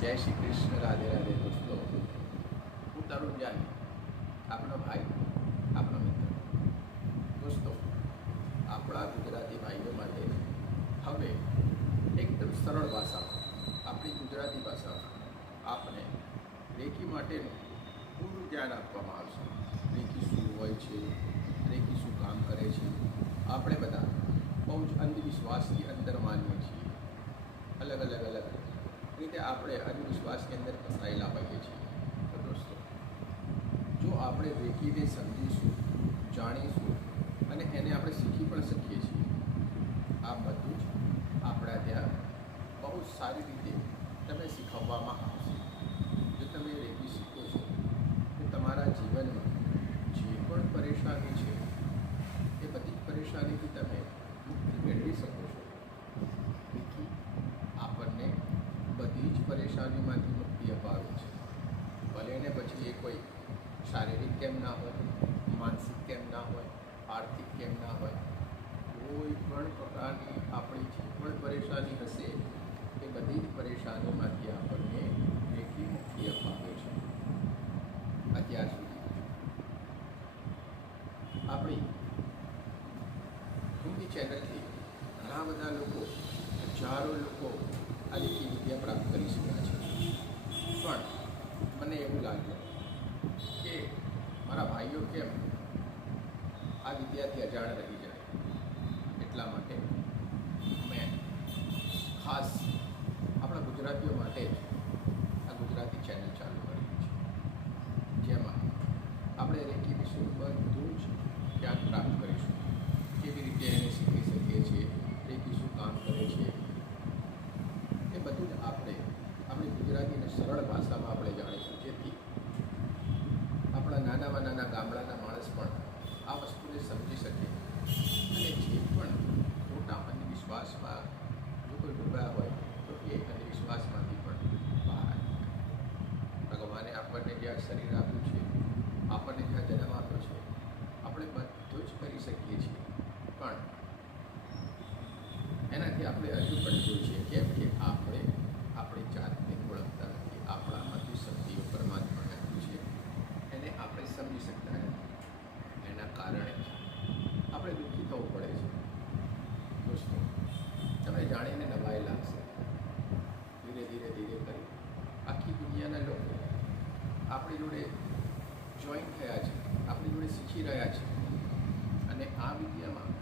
જય શ્રી કૃષ્ણ, રાધે રાધે દોસ્તો. હું તરુણ જાની આપણો ભાઈ આપણો મિત્ર. દોસ્તો, આપણા ગુજરાતી ભાઈઓ માટે હવે એકદમ સરળ ભાષા, આપણી ગુજરાતી ભાષામાં આપને રેકી માટેનું પૂરું ધ્યાન આપવામાં આવશે. રેકી શું હોય છે રેકી શું કામ કરે છે, આપણે બધા બહુ જ અંધવિશ્વાસની અંદર માનીએ છીએ. અલગ અલગ અલગ રીતે આપણે અંધવિશ્વાસની અંદર ફસાયેલા હોઈએ છીએ. દોસ્તો, જો આપણે રેકીને સમજીશું, જાણીશું, અને એને આપણે શીખી પણ શકીએ છીએ, આ બધું જ આપણા ત્યાં બહુ સારી રીતે તમે શીખવવામાં આવશે. જો તમે રેકી શીખો છો, તો તમારા જીવનમાં જે પણ પરેશાની છે, એ બધી પરેશાનીથી તમે મુક્તિ મેળવી શકો છો રેકી આપણને બધી જ પરેશાનીમાંથી મુક્તિ અપાવે છે ભલે પછી એ કોઈ શારીરિક કેમ ના હોય, માનસિક કેમ ના હોય, આર્થિક કેમ ના હોય, કોઈ પણ પ્રકારની આપણી જે પણ પરેશાની હશે, એ બધી જ પરેશાનીમાંથી આપણને રેકી મુક્તિ અપાવે છે. અત્યાર સુધી. આપણી હિન્દી ચેનલથી ઘણા બધા લોકો, હજારો લોકો આ રીતની વિદ્યા પ્રાપ્ત કરી શક્યા છે. પણ મને એવું લાગ્યું કે મારા ભાઈઓ કેમ આ વિદ્યાર્થી અજાણ રહી જાય એટલા માટે મેં ખાસ આપણા ગુજરાતીઓ માટે જ આ ગુજરાતી ચેનલ ચાલુ કરી છે જેમાં આપણે રેકી વિશે બધું જ જ્ઞાન પ્રાપ્ત કરીશું કેવી રીતે એને શીખી શકીએ છીએ રેકી શું કામ કરે છે એ બધું જ આપણે આપણી ગુજરાતી અને સરળ ભાષામાં આપણે જાણીશું જેથી આપણા નાનામાં નાના ગામડાના માણસ પણ આ વસ્તુને સમજી શકે. અને જે પણ ખોટા અંધવિશ્વાસમાં જો કોઈ ડૂબ્યા હોય, તો એ અંધવિશ્વાસમાંથી પણ બહાર ભગવાને આપણને જ્યાં શરીર આપ્યું છે, આપણને જ્યાં જન્મ આપ્યો છે, આપણે બધું જ કરી શકીએ છીએ. પણ એનાથી આપણે હજુ પણ જોઈએ છીએ, કેમ કે આપણે આપણી જાતને ઓળખતા નથી. કારણે આપણે દુઃખી થવું પડે છે. દોસ્તો, તમે જાણીને નવાઈ લાગશે. ધીરે ધીરે ધીરે કરી આખી દુનિયાના લોકો આપણી જોડે જોઈન થયા છે, આપણી જોડે શીખી રહ્યા છે. અને આ વિદ્યામાં